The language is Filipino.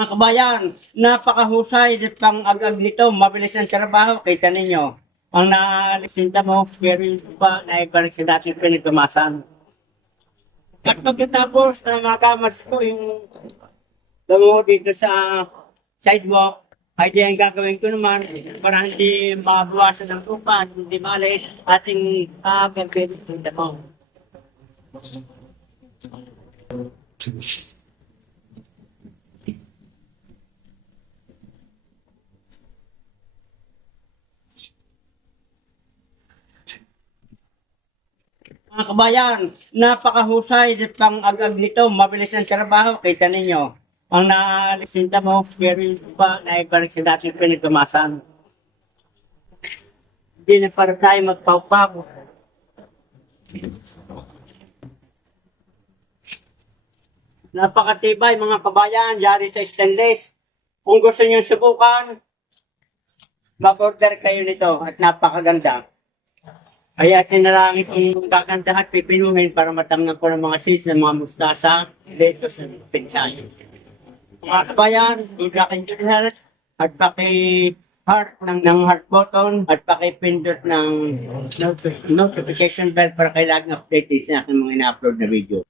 Mga kabayan, napakahusay at pang-ag-ag nito, mabilis ang trabaho, kita ninyo. Ang naalisinta mo, pero yung pa naibalik sa dating pinagtumasan. At pagkatapos na magamas ko yung damo dito sa sidewalk, ay di ang gagawin ko naman para hindi mabawasan ng lupa, hindi malit ating gagawin yung damo. Mga kabayan, napakahusay at pang-ag-ag nito, mabilis ang trabaho, kita ninyo. Ang naalisinta mo, pero yung pa naibalik sa dating pinagtumasan. Hindi na para tayo magpawpaw. Napakatibay mga kabayan, yari sa stainless. Kung gusto niyo subukan, mag-order kayo nito at napakaganda. Kaya tinalangin kong gaganda at pipinuhin para matamnan ko ng mga seeds ng mga mustasa dito sa pinsay. Mga kabayan, good luck and good health at paki-heart ng heart button at paki-pindot ng notification bell para kailangan update sa aking mga ina-upload na video.